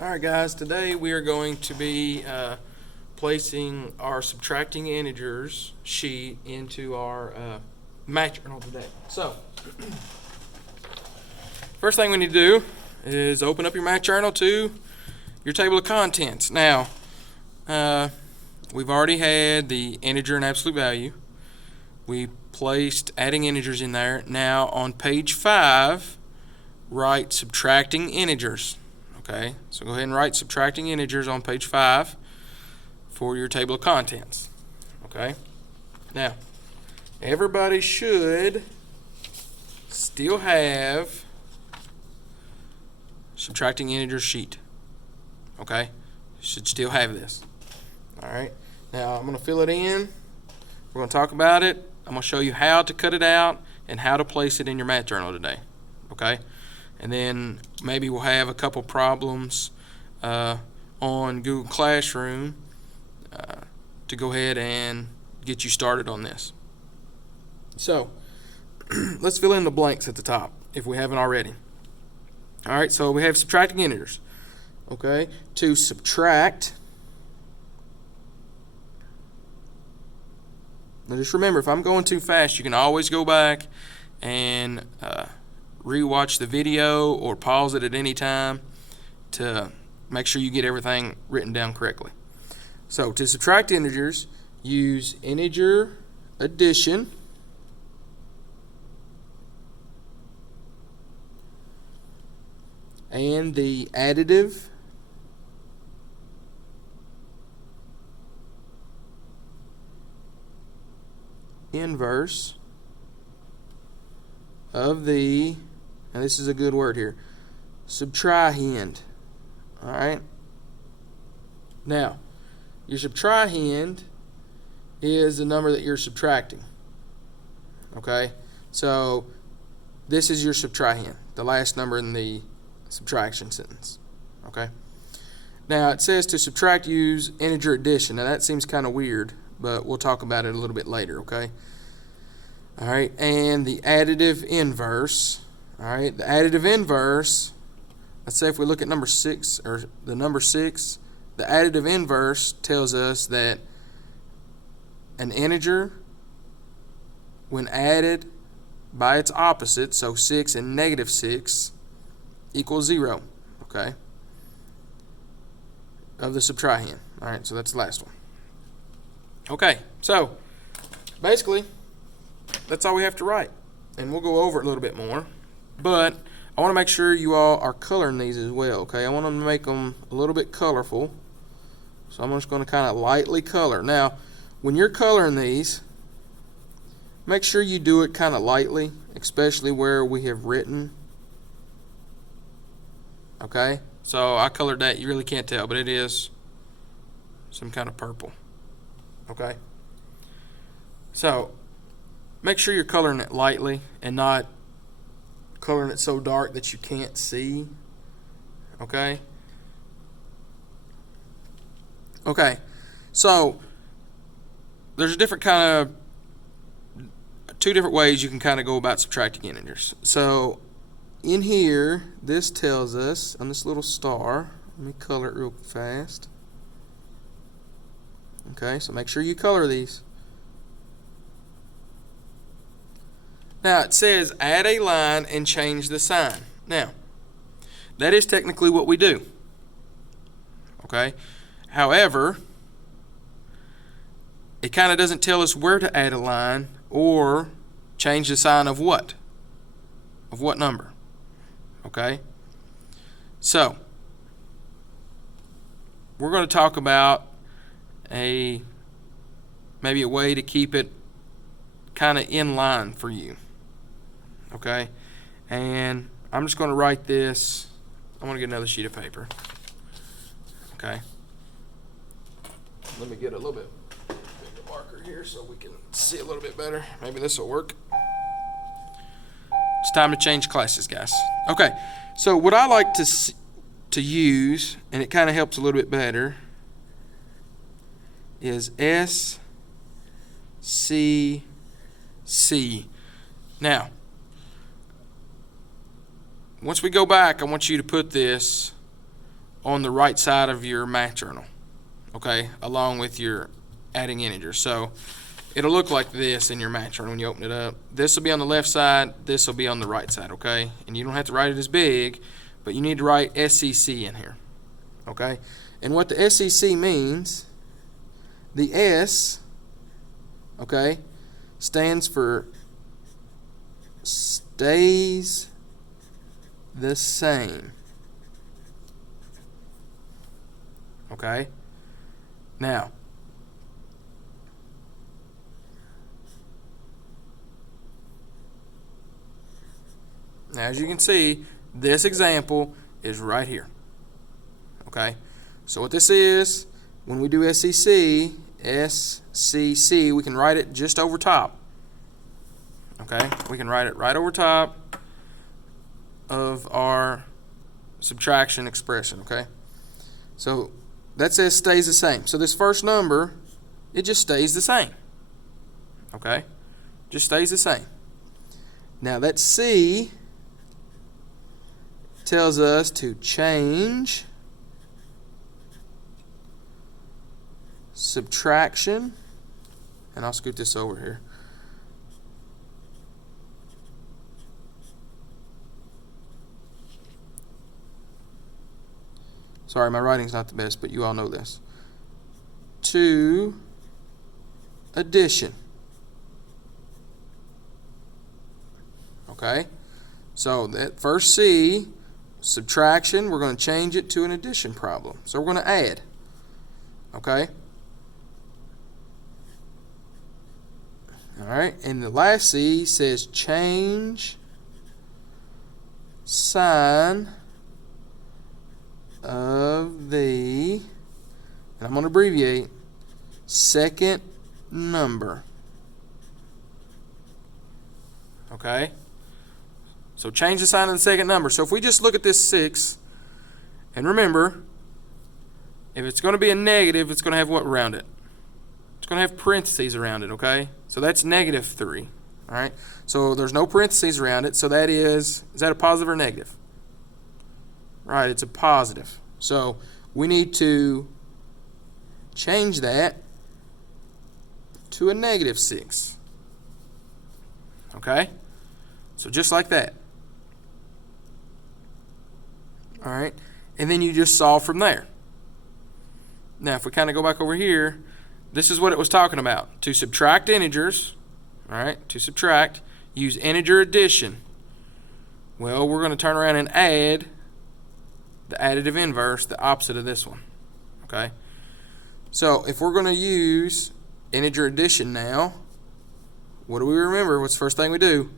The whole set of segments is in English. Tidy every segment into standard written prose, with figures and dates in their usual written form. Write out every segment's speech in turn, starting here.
Alright guys, today we are going to be placing our subtracting integers sheet into our math journal today. So, first thing we need to do is open up your math journal to your table of contents. Now, we've already had the integer and absolute value. We placed adding integers in there. Now on page 5, write subtracting integers. Okay, so go ahead and write subtracting integers on page 5 for your table of contents. Okay, now everybody should still have subtracting integers sheet. Okay, should still have this. Alright, now I'm going to fill it in. We're going to talk about it. I'm going to show you how to cut it out and how to place it in your math journal today. Okay, and then maybe we'll have a couple problems on Google Classroom to go ahead and get you started on this. So let's fill in the blanks at the top if we haven't already. Alright, so we have subtracting integers. Okay, to subtract, now just remember, if I'm going too fast, you can always go back and rewatch the video or pause it at any time to make sure you get everything written down correctly. So to subtract integers, use integer addition and the additive inverse of the, and this is a good word here, subtrahend. Alright, now your subtrahend is the number that you're subtracting. Okay, so this is your subtrahend, the last number in the subtraction sentence. Okay, now it says to subtract, use integer addition. Now that seems kind of weird, but we'll talk about it a little bit later. Okay, alright, and the additive inverse. Alright, the additive inverse, let's say if we look at number 6, or the number 6, the additive inverse tells us that an integer, when added by its opposite, so 6 and negative 6, equals 0. Okay, of the subtrahend. Alright, so that's the last one. Okay, so basically that's all we have to write, and we'll go over it a little bit more, but I want to make sure you all are coloring these as well. Okay, I want them to make them a little bit colorful, so I'm just going to kind of lightly color. Now when you're coloring these, make sure you do it kind of lightly, especially where we have written. Okay, so I colored that. You really can't tell, but it is some kind of purple. Okay, so make sure you're coloring it lightly and not coloring it so dark that you can't see. Okay, so there's a different kind of, two different ways you can kind of go about subtracting integers. So in here, this tells us on this little star, let me color it real fast. Okay, so make sure you color these. Now it says add a line and change the sign. Now that is technically what we do. Okay, however, it kind of doesn't tell us where to add a line or change the sign of what? Of what number? Okay, so we're going to talk about maybe a way to keep it kind of in line for you. Okay, and I'm just going to write this. I want to get another sheet of paper. Okay, let me get a little bit bigger marker here so we can see a little bit better. Maybe this will work. It's time to change classes, guys. Okay, so what I like to use, and it kind of helps a little bit better, is S, C, C. Now, once we go back, I want you to put this on the right side of your math journal, okay, along with your adding integers. So it'll look like this in your math journal when you open it up. This will be on the left side, this will be on the right side, okay? And you don't have to write it as big, but you need to write SEC in here, okay? And what the SEC means, the S, okay, stands for stays the same. Okay? Now, as you can see, this example is right here. Okay? So what this is, when we do SEC, we can write it just over top. Okay? We can write it right over top of our subtraction expression. Okay? So that says stays the same. So this first number, it just stays the same. Okay? Just stays the same. Now that C tells us to change subtraction, and I'll scoot this over here. Sorry, my writing's not the best, but you all know this. To addition. Okay? So that first C, subtraction, we're going to change it to an addition problem. So we're going to add. Okay? Alright, and the last C says change sign of the, and I'm going to abbreviate, second number. Okay? So change the sign of the second number. So if we just look at this 6, and remember, if it's going to be a negative, it's going to have what around it? It's going to have parentheses around it, okay? So that's -3, all right? So there's no parentheses around it, so that is that a positive or negative? Right, it's a positive. So we need to change that to a -6, okay? So just like that. All right, and then you just solve from there. Now, if we kind of go back over here, this is what it was talking about. To subtract integers, all right, to subtract, use integer addition. Well, we're going to turn around and add the additive inverse, the opposite of this one, okay? So if we're going to use integer addition now, what do we remember? What's the first thing we do?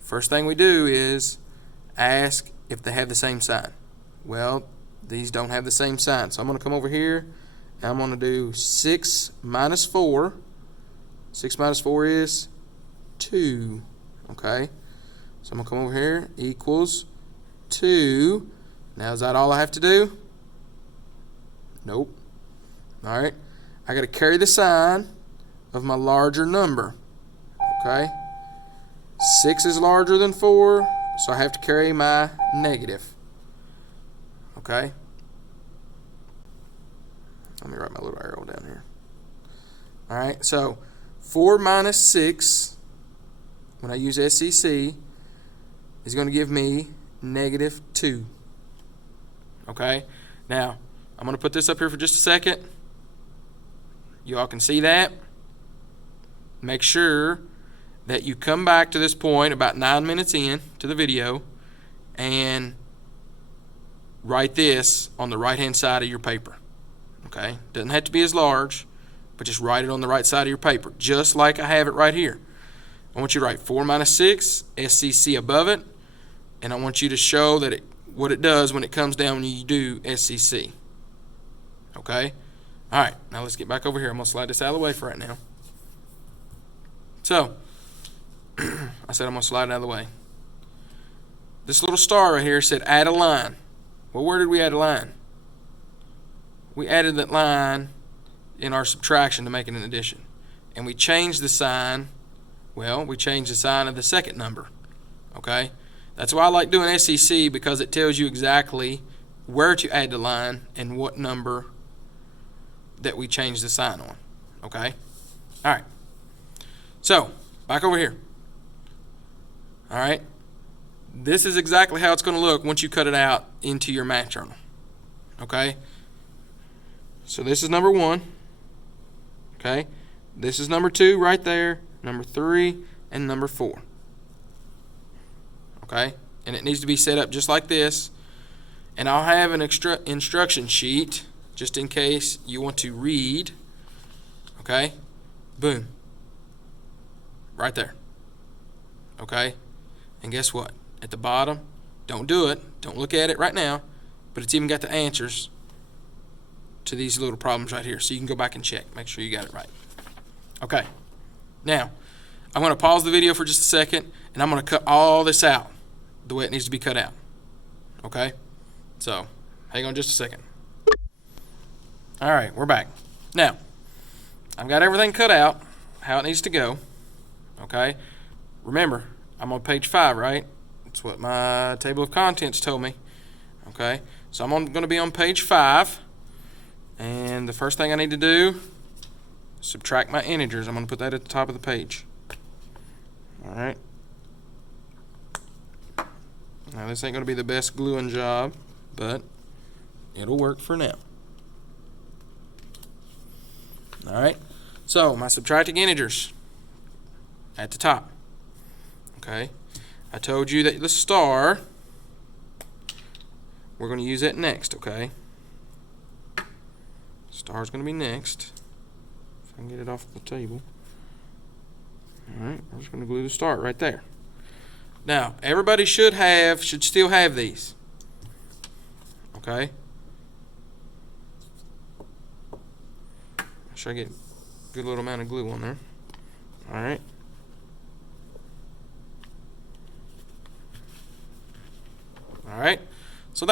First thing we do is ask if they have the same sign. Well, these don't have the same sign. So I'm going to come over here and I'm going to do 6 minus 4. 6 minus 4 is 2. Okay? So I'm going to come over here, equals 2. Now is that all I have to do? Nope. Alright. I got to carry the sign of my larger number. Okay? 6 is larger than 4, so I have to carry my negative. Okay? Let me write my little arrow down here. Alright, so 4 minus 6, when I use SEC, is going to give me -2. Okay? Now, I'm going to put this up here for just a second. You all can see that. Make sure that you come back to this point about 9 minutes in to the video and write this on the right hand side of your paper. Okay? Doesn't have to be as large, but just write it on the right side of your paper, just like I have it right here. I want you to write 4 minus 6, SEC above it, and I want you to show that what it does when it comes down when you do SEC. Okay? Alright, now let's get back over here. I'm going to slide this out of the way for right now. So, I said I'm going to slide it out of the way. This little star right here said add a line. Well, where did we add a line? We added that line in our subtraction to make it an addition. And we changed the sign. Well, we changed the sign of the second number. Okay? That's why I like doing SEC, because it tells you exactly where to add the line and what number that we change the sign on. Okay? All right. So, back over here. All right? This is exactly how it's going to look once you cut it out into your math journal. Okay? So this is number 1. Okay? This is number 2 right there, number 3, and number 4. Okay? And it needs to be set up just like this. And I'll have an extra instruction sheet just in case you want to read. Okay? Boom. Right there. Okay? And guess what? At the bottom, don't do it. Don't look at it right now. But it's even got the answers to these little problems right here. So you can go back and check. Make sure you got it right. Okay. Now, I'm going to pause the video for just a second, and I'm going to cut all this out the way it needs to be cut out. Okay? So, hang on just a second. All right, we're back. Now, I've got everything cut out, how it needs to go. Okay? Remember, I'm on page 5, right? That's what my table of contents told me. Okay? So I'm going to be on page 5. And the first thing I need to do is subtract my integers. I'm going to put that at the top of the page. All right? Now, this ain't going to be the best gluing job, but it'll work for now. All right? So, my subtracting integers at the top. Okay? I told you that the star, we're going to use that next, okay? Star's going to be next. If I can get it off the table. Alright, we're just going to glue the star right there. Now, everybody should still have these. Okay? Make sure I get a good little amount of glue on there. Alright. Alright, so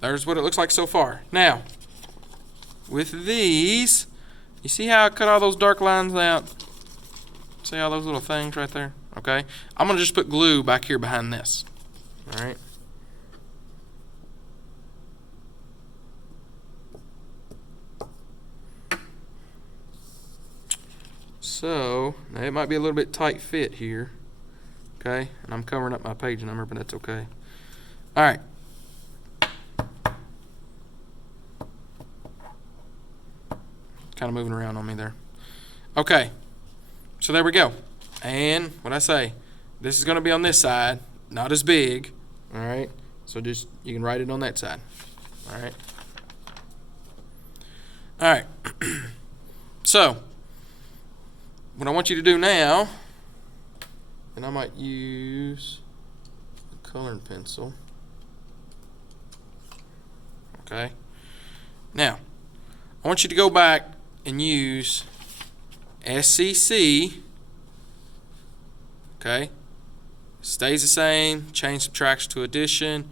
there's what it looks like so far. Now, with these, you see how I cut all those dark lines out? See all those little things right there? Okay, I'm going to just put glue back here behind this. Alright. So, now it might be a little bit tight fit here. Okay, and I'm covering up my page number, but that's okay. All right. Kind of moving around on me there. Okay. So there we go. And what I say, this is going to be on this side, not as big. All right. So just you can write it on that side. All right. All right. So what I want you to do now, and I might use a coloring pencil. Okay. Now, I want you to go back and use SCC. Okay. Stays the same. Change subtraction to addition.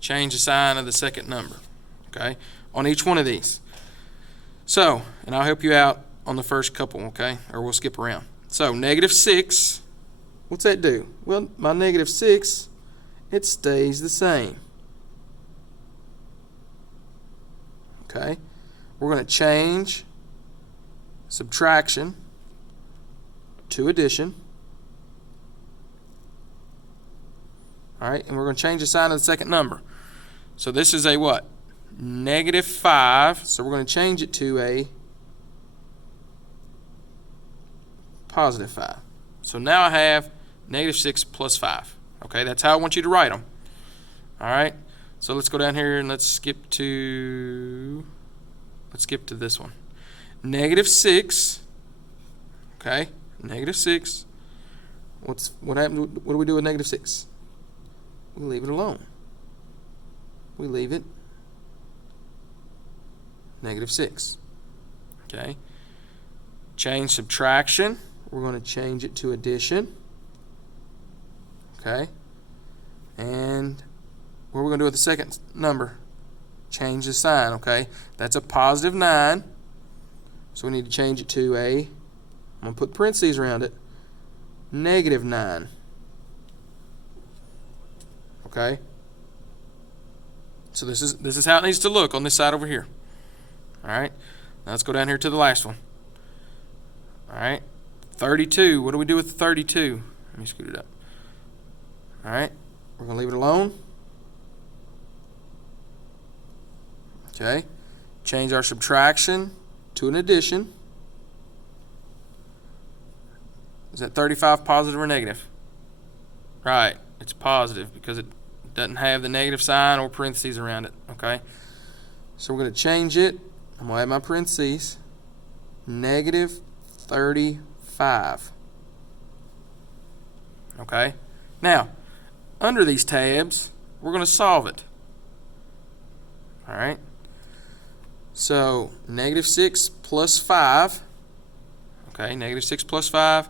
Change the sign of the second number. Okay. On each one of these. So, and I'll help you out on the first couple. Okay. Or we'll skip around. So, -6. What's that do? Well, my -6, it stays the same. Okay, we're going to change subtraction to addition. All right, and we're going to change the sign of the second number. So this is a what? -5. So we're going to change it to a +5. So now I have -6 plus 5. Okay, that's how I want you to write them. All right. So let's go down here and let's skip to this one. -6. Okay, -6. What happened? What do we do with -6? We leave it alone. We leave it -6. Okay. Change subtraction. We're going to change it to addition. Okay. And what we're going to do with the second number? Change the sign, okay? That's a +9. So we need to change it to a, I'm going to put parentheses around it, -9. Okay? So this is how it needs to look on this side over here. All right. Now let's go down here to the last one. All right. 32. What do we do with the 32? Let me scoot it up. All right. We're going to leave it alone. Okay. Change our subtraction to an addition. Is that 35 positive or negative? Right. It's positive because it doesn't have the negative sign or parentheses around it. Okay. So we're going to change it. I'm going to add my parentheses. Negative 35. Okay. Now, under these tabs, we're going to solve it. All right. So, negative 6 plus 5. Okay, negative 6 plus 5.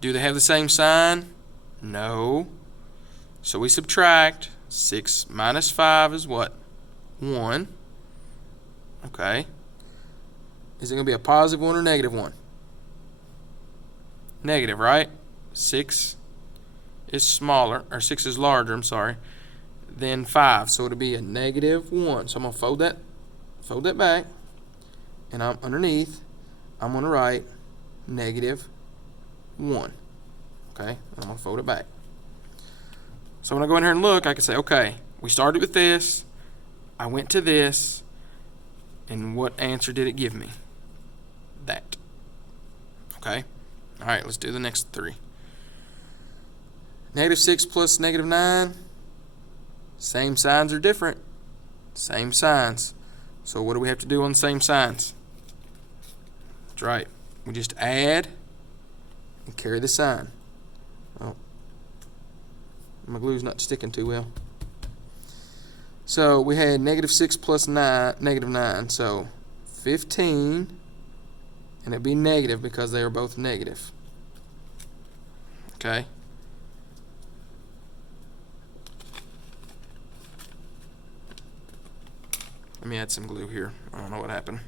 Do they have the same sign? No. So we subtract. 6 minus 5 is what? 1. Okay. Is it going to be a positive 1 or negative 1? Negative, right? 6 is smaller, or 6 is larger, I'm sorry, than 5. So it'll be a negative 1. So I'm going to fold that back, and I'm underneath, I'm going to write negative 1. Okay, I'm going to fold it back. So when I go in here and look, I can say, okay, we started with this, I went to this, and what answer did it give me? That. Okay, all right, let's do the next 3. Negative 6 plus negative 9, same signs are different. Same signs. So what do we have to do on the same signs? That's right. We just add and carry the sign. Oh, my glue's not sticking too well. So we had negative 6 plus 9, negative 9. So 15, and it'd be negative because they are both negative. Okay. Let me add some glue here. I don't know what happened.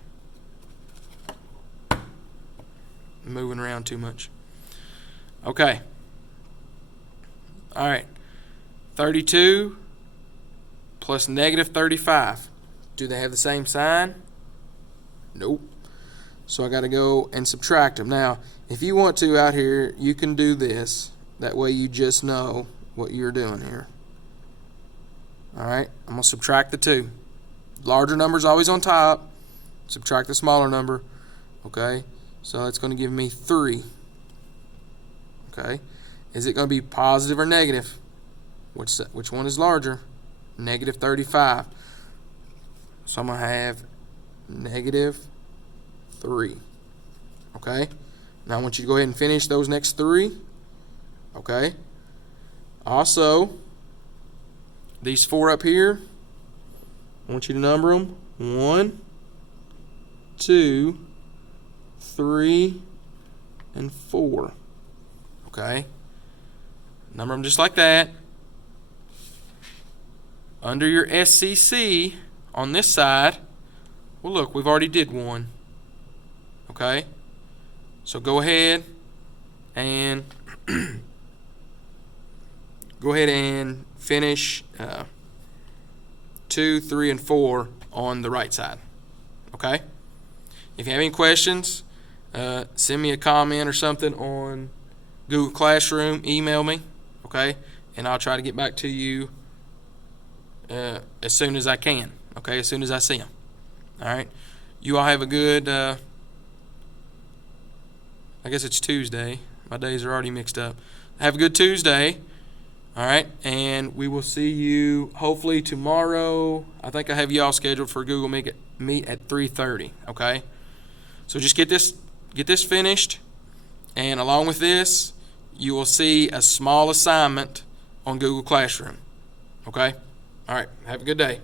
I'm moving around too much. Okay. All right. 32 plus negative 35. Do they have the same sign? Nope. So I got to go and subtract them. Now, if you want to out here, you can do this. That way you just know what you're doing here. All right. I'm going to subtract the 2. Larger number is always on top. Subtract the smaller number. Okay. So that's going to give me 3. Okay. Is it going to be positive or negative? Which one is larger? Negative 35. So I'm going to have negative 3. Okay. Now I want you to go ahead and finish those next 3. Okay. Also, these 4 up here, I want you to number them. 1, 2, 3, and 4. Okay. Number them just like that. Under your SCC on this side, well, look, we've already did 1. Okay. So go ahead and finish 2, 3, and 4 on the right side. Okay? If you have any questions, send me a comment or something on Google Classroom. Email me, okay? And I'll try to get back to you as soon as I can, okay? As soon as I see them. All right? You all have a good, I guess it's Tuesday. My days are already mixed up. Have a good Tuesday. All right, and we will see you hopefully tomorrow. I think I have you all scheduled for Google Meet at 3:30. Okay, so just get this finished, and along with this, you will see a small assignment on Google Classroom. Okay, all right. Have a good day.